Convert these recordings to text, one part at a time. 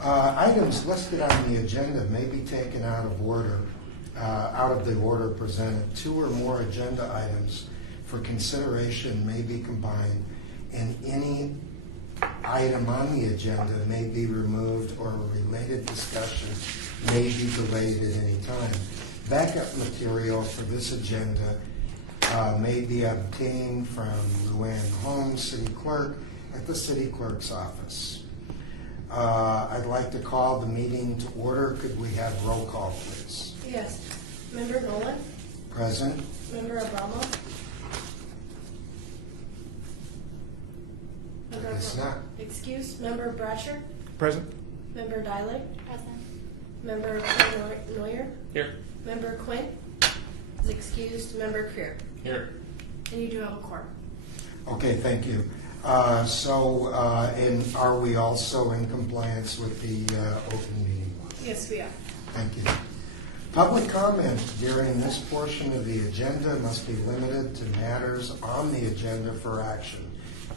Items listed on the agenda may be taken out of order, out of the order presented. Two or more agenda items for consideration may be combined, and any item on the agenda may be removed or a related discussion may be delayed at any time. Backup material for this agenda may be obtained from Luann Holmes, City Clerk, at the City Clerk's office. I'd like to call the meeting to order. Could we have roll call, please? Yes. Member Nolan? Present. Member Abramo? I guess not. Excuse. Member Bratcher? Present. Member Diley? Present. Member Neuer? Here. Member Quinn? Is excused. Member Creer? Here. And you do have a quorum. Okay, thank you. And are we also in compliance with the open meeting law? Yes, we are. Thank you. Public comment during this portion of the agenda must be limited to matters on the agenda for action.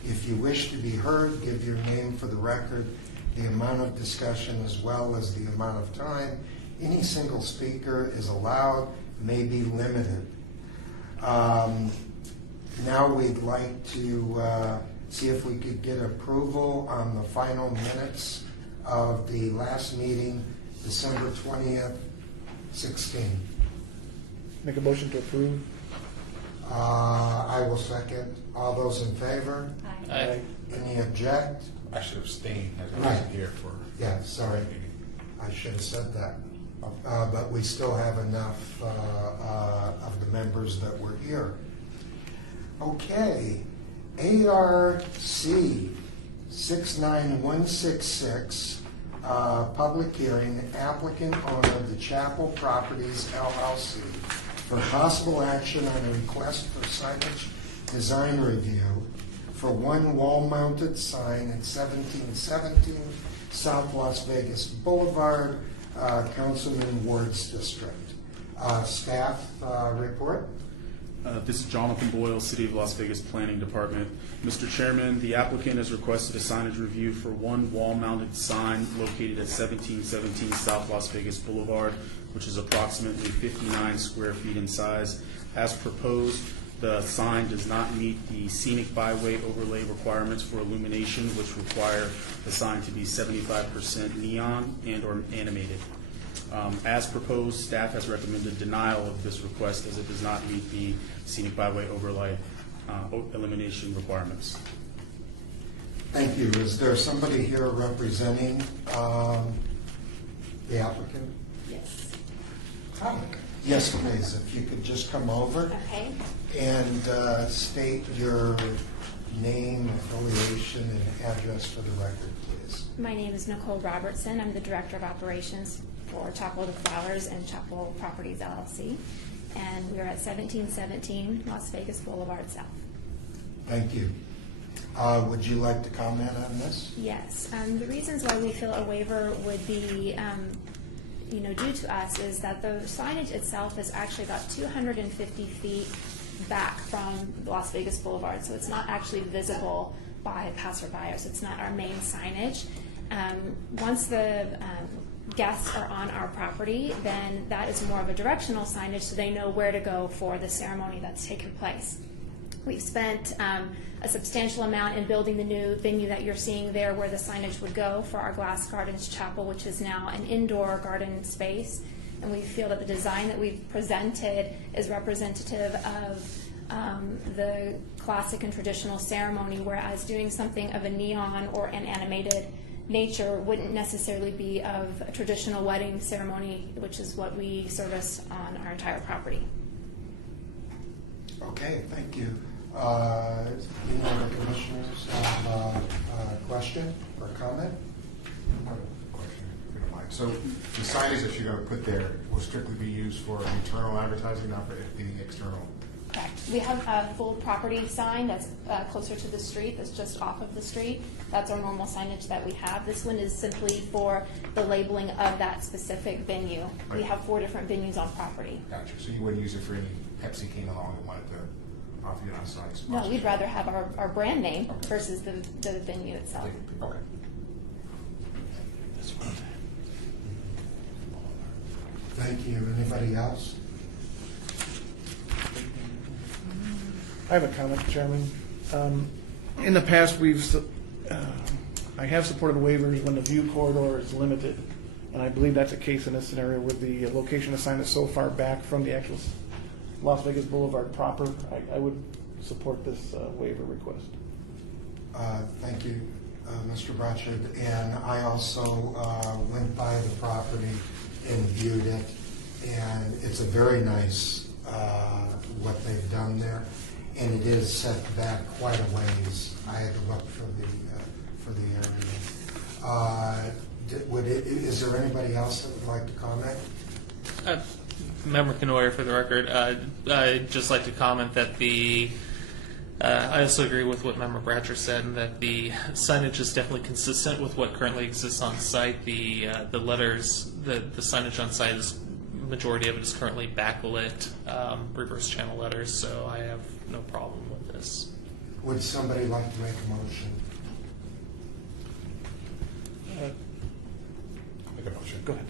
If you wish to be heard, give your name for the record, the amount of discussion as well as the amount of time any single speaker is allowed may be limited. Now we'd like to see if we could get approval on the final minutes of the last meeting, December 20th, 16. Make a motion to approve. I will second. All those in favor? Aye. Any object? I should abstain as I Right. wasn't here for. Yeah, sorry. I should have said that. But we still have enough of the members that were here. Okay. ARC 69166, public hearing, applicant owner of the Chapel Properties LLC for possible action on a request for signage design review for one wall-mounted sign at 1717 South Las Vegas Boulevard, Councilman Ward's district. Staff report. This is Jonathan Boyle, City of Las Vegas Planning Department. Mr. Chairman, the applicant has requested a signage review for one wall-mounted sign located at 1717 South Las Vegas Boulevard, which is approximately 59 square feet in size. As proposed, the sign does not meet the scenic byway overlay requirements for illumination, which require the sign to be 75% neon and or animated. As proposed, staff has recommended denial of this request as it does not meet the scenic byway overlay elimination requirements. Thank you. Is there somebody here representing the applicant? Yes. Yes, please. If you could just come over Okay. and state your name, affiliation, and address for the record, please. My name is Nicole Robertson. I'm the Director of Operations for Chapel of the Flowers and Chapel Properties LLC. And we are at 1717 Las Vegas Boulevard South. Thank you. Would you like to comment on this? Yes. The reasons why we feel a waiver would be due to us is that the signage itself is actually about 250 feet back from Las Vegas Boulevard, so it's not actually visible by passerbyers. It's not our main signage. Once the guests are on our property, then that is more of a directional signage, so they know where to go for the ceremony that's taken place. We've spent a substantial amount in building the new venue that you're seeing there where the signage would go for our Glass Gardens Chapel, which is now an indoor garden space. And we feel that the design that we've presented is representative of the classic and traditional ceremony, whereas doing something of a neon or an animated nature wouldn't necessarily be of a traditional wedding ceremony, which is what we service on our entire property. Okay, thank you. Any other commissioners have a question or comment? I have a question, if you don't mind. So the signage that you're going to put there will strictly be used for internal advertising, not for anything external? Correct. We have a full property sign that's closer to the street, that's just off of the street. That's our normal signage that we have. This one is simply for the labeling of that specific venue. Right. We have 4 different venues on property. Gotcha. So you wouldn't use it for any Pepsi came along and wanted to offer you an on-site No, sponsorship? we'd rather have our brand name Okay. versus the venue itself. Okay. Thank you. Anybody else? I have a comment, Chairman. In the past, I have supported waivers when the view corridor is limited, and I believe that's the case in this scenario where the location assigned is so far back from the actual Las Vegas Boulevard proper. I would support this waiver request. Thank you, Mr. Bratchard. And I also went by the property and viewed it, and it's a very nice what they've done there, and it is set back quite a ways. I had to look for the area. Is there anybody else that would like to comment? Member Canoyer, for the record, I'd just like to comment that I also agree with what Member Bratcher said, and that the signage is definitely consistent with what currently exists on site. The letters, the signage on site is, majority of it is currently backlit, reverse channel letters, so I have no problem with this. Would somebody like to make a motion? Make a motion. Go ahead.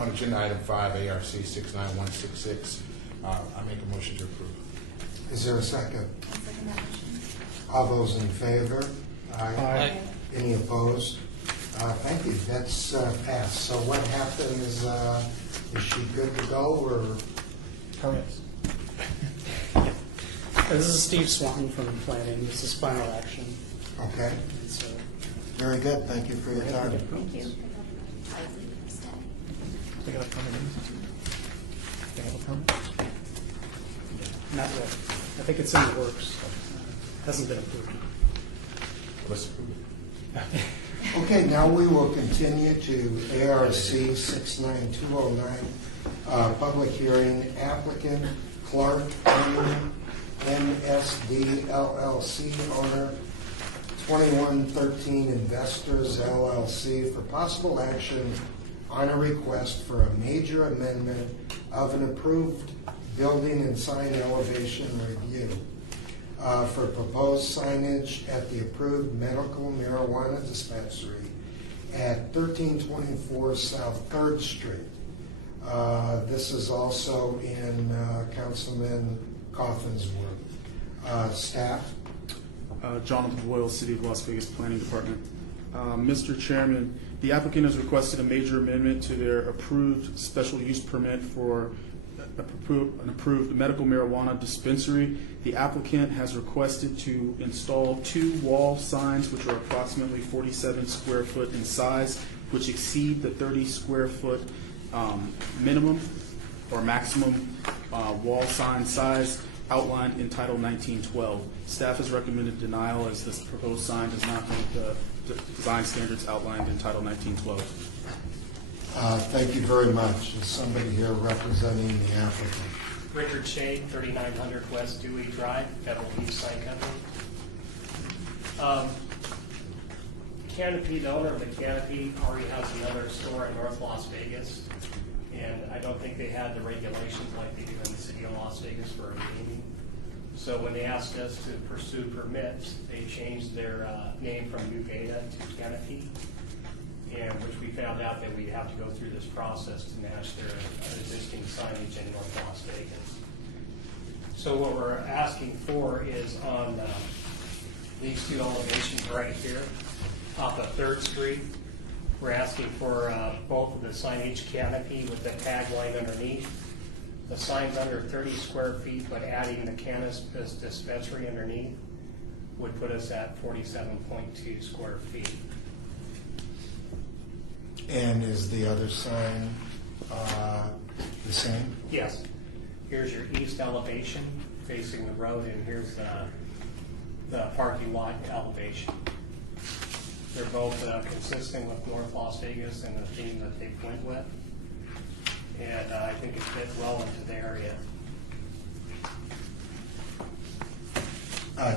On agenda item 5, ARC 69166, I make a motion to approve. Is there a second? I'll second that motion. All those in favor? Aye. Any opposed? Thank you. That's passed. So what happens? Is she good to go, or? Comments? This is Steve Swanton from planning. This is final action. Okay. And so, Very good. Thank you for your time. Thank you. They got a permit in? They have a permit? not yet. I think it's in the works. Hasn't been approved. Let's approve it. Okay, now we will continue to ARC 69209, public hearing, applicant Clark MSD LLC, owner 2113 Investors LLC, for possible action on a request for a major amendment of an approved building and sign elevation review for proposed signage at the approved medical marijuana dispensary at 1324 South 3rd Street. This is also in Councilman Coffin's work. Staff? Jonathan Boyle, City of Las Vegas Planning Department. Mr. Chairman, the applicant has requested a major amendment to their approved special use permit for an approved medical marijuana dispensary. The applicant has requested to install 2 wall signs, which are approximately 47 square foot in size, which exceed the 30 square foot minimum or maximum wall sign size outlined in Title 1912. Staff has recommended denial as this proposed sign does not meet the design standards outlined in Title 1912. Thank you very much. Is somebody here representing the applicant? Richard Shea, 3900 West Dewey Drive, Federal East Sign Company. Canopy, the owner of the Canopy, already has another store in North Las Vegas, and I don't think they had the regulations like they do in the city of Las Vegas for a gaming. So when they asked us to pursue permits, they changed their name from New Beta to Canopy, and which we found out that we'd have to go through this process to match their existing signage in North Las Vegas. So what we're asking for is on these 2 elevations right here, off of 3rd Street. We're asking for both of the signage canopy with the tagline underneath. The sign's under 30 square feet, but adding the cannabis dispensary underneath would put us at 47.2 square feet. And is the other sign the same? Yes. Here's your east elevation facing the road, and here's the parking lot elevation. They're both consistent with North Las Vegas and the theme that they went with. And I think it fit well into the area.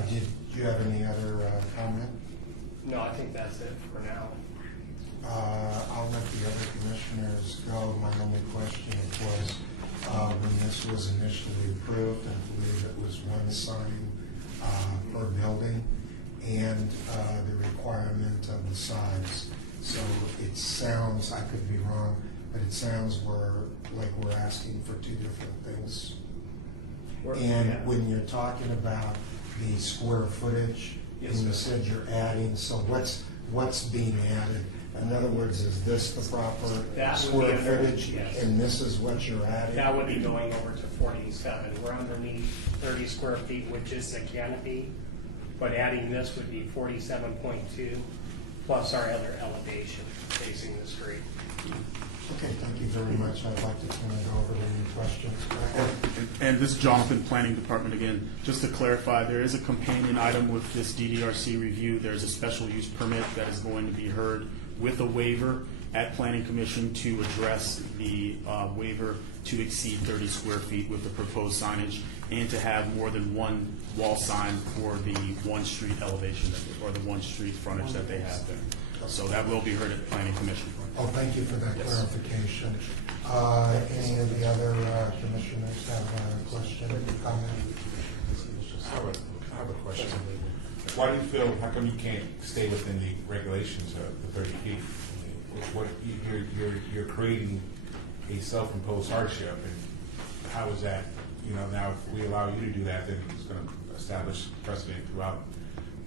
Did you have any other comment? No, I think that's it for now. I'll let the other commissioners go. My only question was, when this was initially approved, I believe it was 1 sign per building, and the requirement of the size. So it sounds, I could be wrong, but it sounds like we're asking for two different things. We're- And yeah. when you're talking about the square footage, Yes, and you sir. said you're adding, so what's being added? In other words, is this the proper That would be square under- footage? yes. And this is what you're adding? That would be going over to 47. We're underneath 30 square feet, which is the canopy, but adding this would be 47.2 plus our other elevation facing the street. Okay, thank you very much. I'd like to turn it over to any questions. Go ahead. And this is Jonathan, Planning Department again. Just to clarify, there is a companion item with this DDRC review. There's a special use permit that is going to be heard with a waiver at Planning Commission to address the waiver to exceed 30 square feet with the proposed signage and to have more than one wall sign for the one street elevation or the one street frontage that they have there. So that will be heard at Planning Commission. Oh, thank you for that Yes. clarification. Any of the other commissioners have a question or comment? I have a question. Why do you feel, how come you can't stay within the regulations of the 30 feet? What, you're creating a self-imposed hardship, and how is that, now if we allow you to do that, then it's going to establish precedent throughout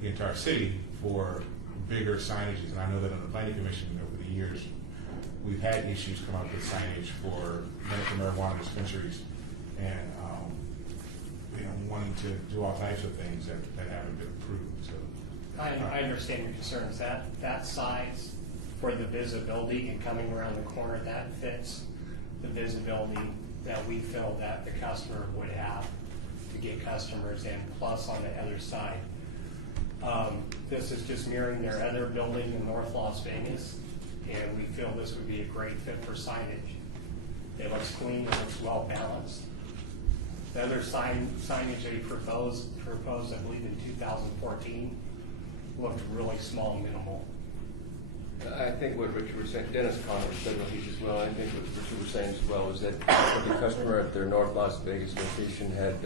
the entire city for bigger signages. And I know that on the planning commission over the years, we've had issues come up with signage for medical marijuana dispensaries and, wanting to do all types of things that haven't been approved, so. I understand your concerns. That size for the visibility and coming around the corner, that fits the visibility that we feel that the customer would have to get customers in, plus on the other side. This is just mirroring their other building in North Las Vegas, and we feel this would be a great fit for signage. It looks clean, it looks well balanced. The other signage they proposed, I believe in 2014, looked really small and minimal. I think what Richard was saying, Dennis Connor said what he as well. I think what Richard was saying as well is that the customer at their North Las Vegas location had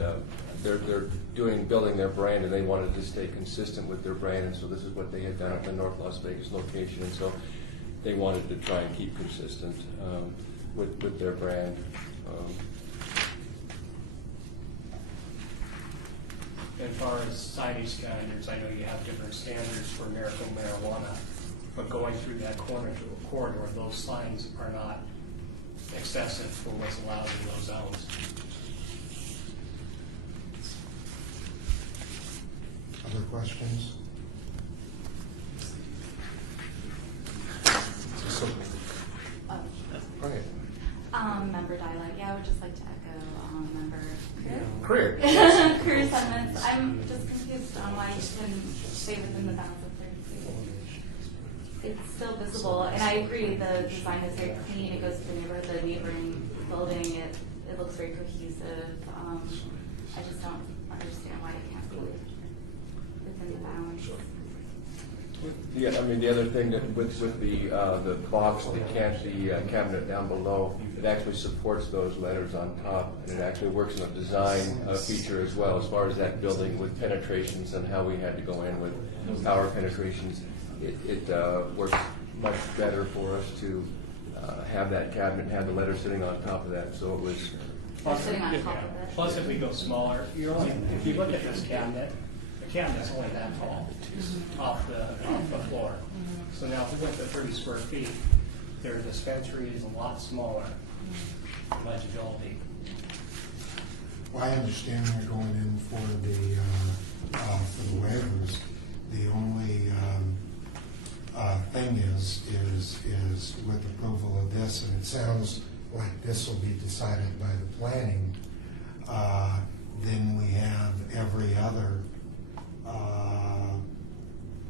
they're building their brand, and they wanted to stay consistent with their brand, and so this is what they had done at the North Las Vegas location, and so they wanted to try and keep consistent with their brand. As far as signage standards, I know you have different standards for medical marijuana, but going through that corridor, those signs are not excessive for what's allowed in those zones. Other questions? Go ahead. Member Dialog, I would just like to echo Member Craig. Crew's sentiments. I'm just confused on why you couldn't stay within the bounds of 30 feet. It's still visible, and I agree the design is very clean. It goes to the neighborhood, the neighboring building. It looks very cohesive. I just don't understand why it can't be within the bounds. Yeah, I mean, the other thing that with the box, the cabinet down below, it actually supports those letters on top, and it actually works in a design feature as well, as far as that building with penetrations and how we had to go in with our penetrations. It works much better for us to have that cabinet, have the letter sitting on top of that, so it was. Sitting on top of it. Plus, if we go smaller, if you look at this cabinet, the cabinet's only that tall, off the floor. So now if we went to 30 square feet, their dispensary is a lot smaller, legibility. Well, I understand you're going in for the waivers. The only thing is with approval of this, and it sounds like this will be decided by the planning, then we have every other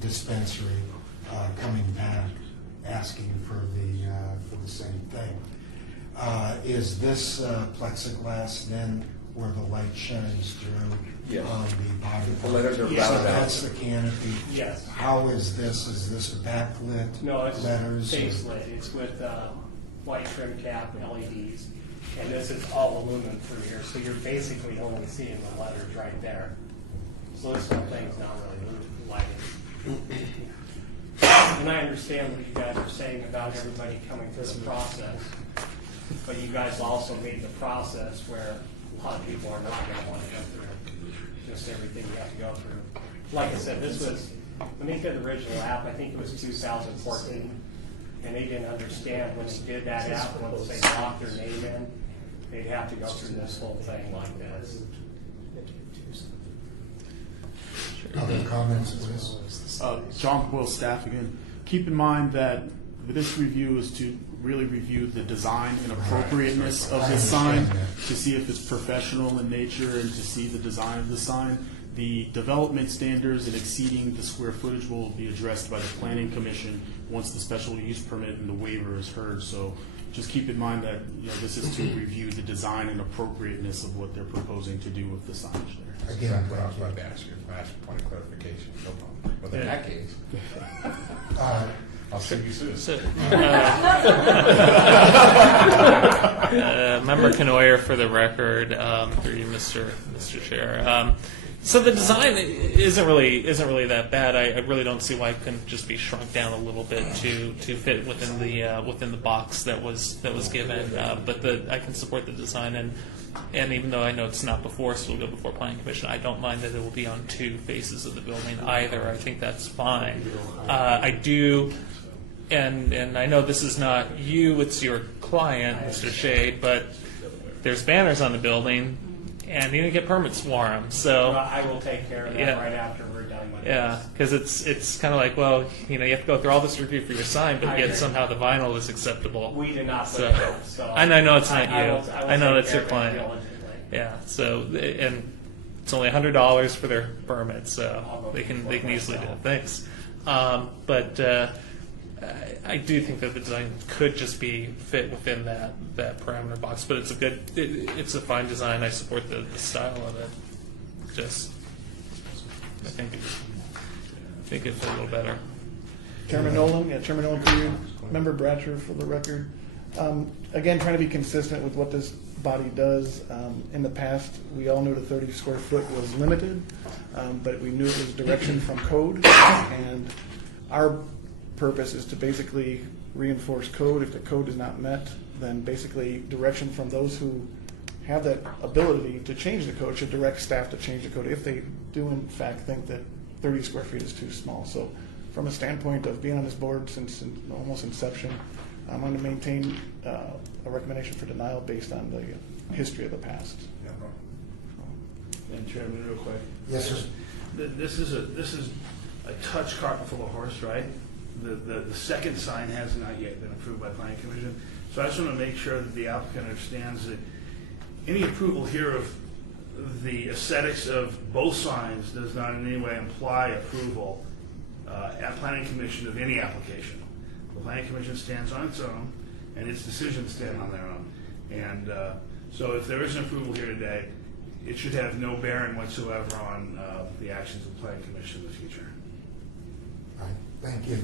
dispensary coming back asking for the same thing. Is this plexiglass then where the light shines through Yes. on the body? The letters are So rounded out. that's the canopy. Yes. How is this? Is this backlit No, it's letters? face lit. It's with white trim cap, LEDs, and this is all aluminum through here. So you're basically only seeing the letters right there. So this whole thing's not really lighting. And I understand what you guys are saying about everybody coming through the process. but you guys also made the process where a lot of people are not gonna wanna go through just everything you have to go through. Like I said, this was, when they did the original app, I think it was 2014, and they didn't understand when they did that app, once they locked their name in, they'd have to go through this whole thing like this. Other comments, please? John Boyle, staff again. Keep in mind that this review is to really review the design and appropriateness of the sign, to see if it's professional in nature and to see the design of the sign. The development standards and exceeding the square footage will be addressed by the Planning Commission once the special use permit and the waiver is heard. So just keep in mind that this is to review the design and appropriateness of what they're proposing to do with the signage there. Again, What I was about to ask you, I asked a point of clarification, no problem. Well, in that case, I'll see you soon. So, Member Canoyer, for the record, through you, Mr. Chair. So the design isn't really that bad. I really don't see why it couldn't just be shrunk down a little bit to fit within the box that was given. But I can support the design, and even though I know it's not before, so we'll go before Planning Commission, I don't mind that it will be on two faces of the building either. I think that's fine. I do. And I know this is not you, it's your client, Mr. Shade, but there's banners on the building, and you didn't get permits for them. So I will take care of that right after we're done with this. Because it's kind of like, well, you have to go through all this review for your sign, but yet somehow the vinyl is acceptable. We did not put it up, so. And I know it's not you. I know that's your client. Diligently. Yeah. So and it's only $100 for their permit, so they can easily do it. Thanks. But I do think that the design could just be fit within that parameter box, but it's a fine design. I support the style of it. I think it's a little better. Chairman Nolan, Chairman Nolan, for you, Member Bratcher, for the record. Again, trying to be consistent with what this body does. In the past, we all knew the 30 square foot was limited, but we knew it was direction from code, and our purpose is to basically reinforce code. If the code is not met, then basically direction from those who have that ability to change the code should direct staff to change the code if they do in fact think that 30 square feet is too small. So from a standpoint of being on this board since almost inception, I'm going to maintain a recommendation for denial based on the history of the past. And Chairman, real quick. Yes, sir. This is a touch cart before a horse, right? The second sign has not yet been approved by Planning Commission. So I just want to make sure that the applicant understands that any approval here of the aesthetics of both signs does not in any way imply approval at Planning Commission of any application. The Planning Commission stands on its own, and its decisions stand on their own. And so if there is an approval here today, it should have no bearing whatsoever on the actions of the Planning Commission in the future. All right, thank you.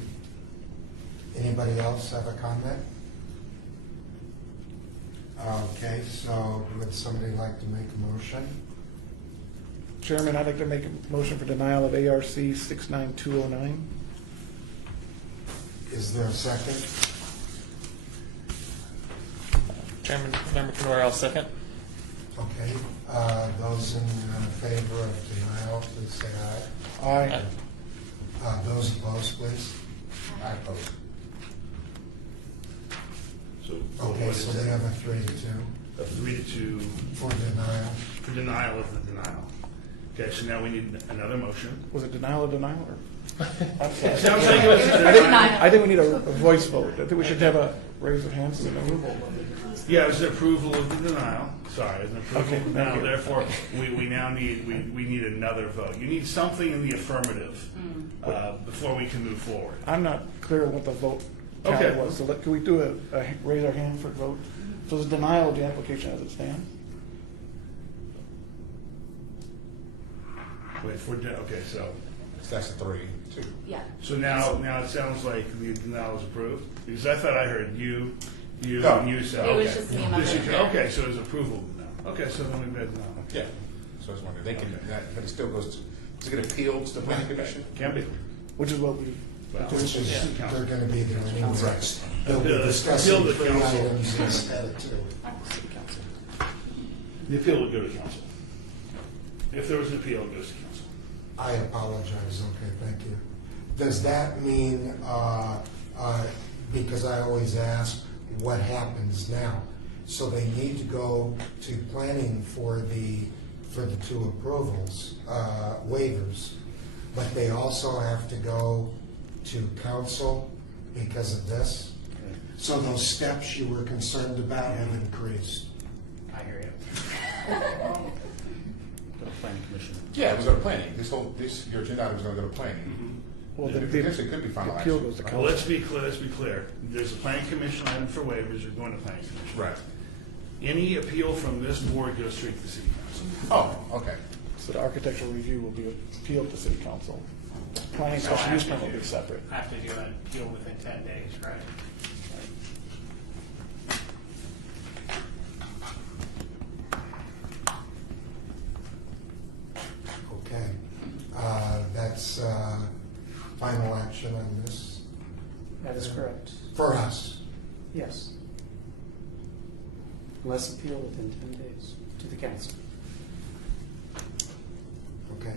Anybody else have a comment? Okay, so would somebody like to make a motion? Chairman, I'd like to make a motion for denial of ARC 69209. Is there a second? Chairman, Member Canoyer, I'll second. Okay, those in favor of denial, please say aye. Aye. Those opposed, please. I oppose. Okay, so we have a 3-2. A 3-2 For denial. for denial of the denial. Okay, so now we need another motion. Was it denial of denial? Or? I'm sorry. It sounds like it was I think we need a voice vote. I think we should have a raise of hands and approval. Yeah, it was the approval of the denial. Sorry, it was an approval Okay, of the thank denial. you. Therefore, we now need we need another vote. You need something in the affirmative before we can move forward. I'm not clear what the vote count Okay. was. So can we do a raise our hand for vote? So it's denial of the application as it stands? Wait, okay, so That's a 3-2. Yeah. so now it sounds like the denial is approved because I thought I heard you, No. and you said It was okay. just me and my This is- mother. okay, so it's approval now. Okay, so then we've got denial. Yeah. So I was wondering, they can, but it still goes to, does it get appealed to the Planning Commission? Can be. Which is what we, Well, Which is, yeah. they're going to be the winning text. They'll be Appeal discussing to 3 council. items instead of 2. The appeal would go to council. If there was an appeal, it goes to council. I apologize, okay, thank you. Does that mean, because I always ask, what happens now? So they need to go to planning for the 2 approvals, waivers, but they also have to go to council because of this? So those steps you were concerned about have increased? I hear you. Go to planning commission. Yeah, it was go to planning. Your agenda item is going to go to planning. Well, It potentially could be final appeal action. goes to Well, council. let's be clear. There's a planning commission item for waivers, you're going to planning commission. Right. Any appeal from this board goes straight to the city council. Oh, okay. So the architectural review will be appealed to city council. Planning So I special have use to permit will do- be separate. I have to do an appeal within 10 days, right? Okay. That's final action on this That is correct. for us. Yes. Unless appeal within 10 days to the council. Okay.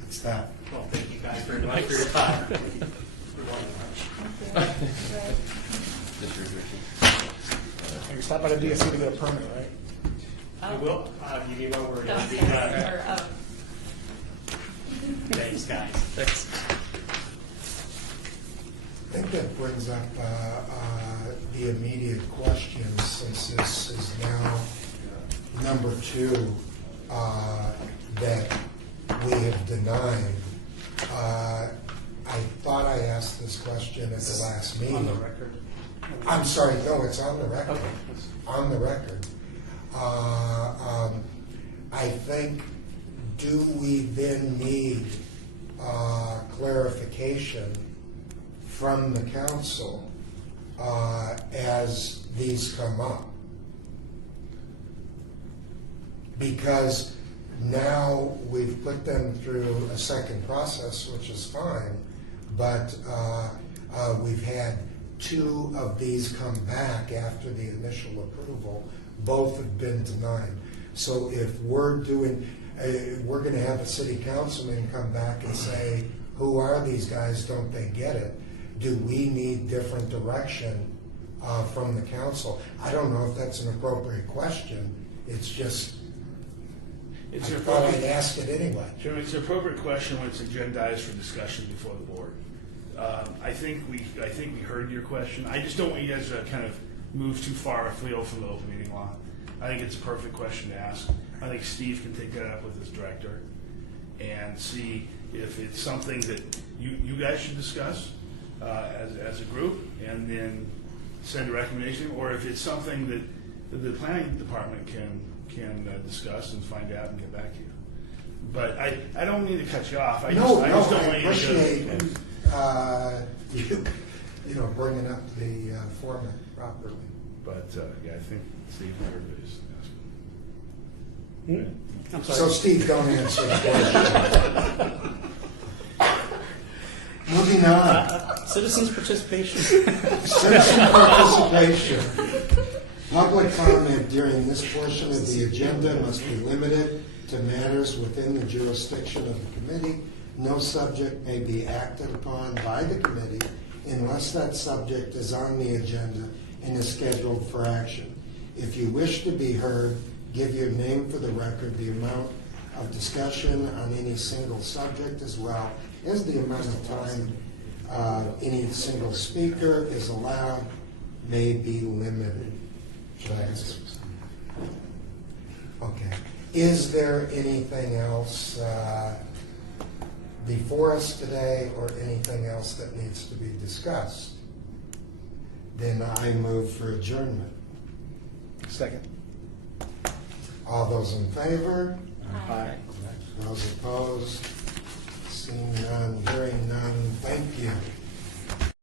That's that. Well, thank you guys very much for your time. You stop by the DSC to get a permit, right? You will, you need know where it is. Thanks, guys. Thanks. I think that brings up the immediate question, since this is now number 2 that we have denied. I thought I asked this question at the last meeting. On the record. I'm sorry, no, it's on the record. Okay. On the record. I think, do we then need clarification from the council as these come up? Because now we've put them through a second process, which is fine, but we've had 2 of these come back after the initial approval. Both have been denied. So if we're doing, we're going to have a city councilman come back and say, who are these guys, don't they get it? Do we need different direction from the council? I don't know if that's an appropriate question. It's just, I It's an thought I'd appropriate, ask it anyway. Chairman, it's an appropriate question when it's agendized for discussion before the board. I think we heard your question. I just don't want you guys to kind of move too far afield from the open meeting law. I think it's a perfect question to ask. I think Steve can take that up with his director and see if it's something that you guys should discuss as a group, and then send a recommendation, or if it's something that the planning department can discuss and find out and get back to you. But I don't mean to cut you off. I just don't want you to appreciate go. you know, bringing up the format properly. But yeah, I think Steve heard what he's asking. I'm So sorry. Steve, don't answer the question. Moving on. Citizens participation. Citizen participation. Public comment during this portion of the agenda must be limited to matters within the jurisdiction of the committee. No subject may be acted upon by the committee unless that subject is on the agenda and is scheduled for action. If you wish to be heard, give your name for the record, the amount of discussion on any single subject, as well as the amount of time any single speaker is allowed may be limited. Okay. Is there anything else before us today, or anything else that needs to be discussed? Then I move for adjournment. Second. All those in favor? Aye. Those opposed? Seeing none, hearing none, thank you.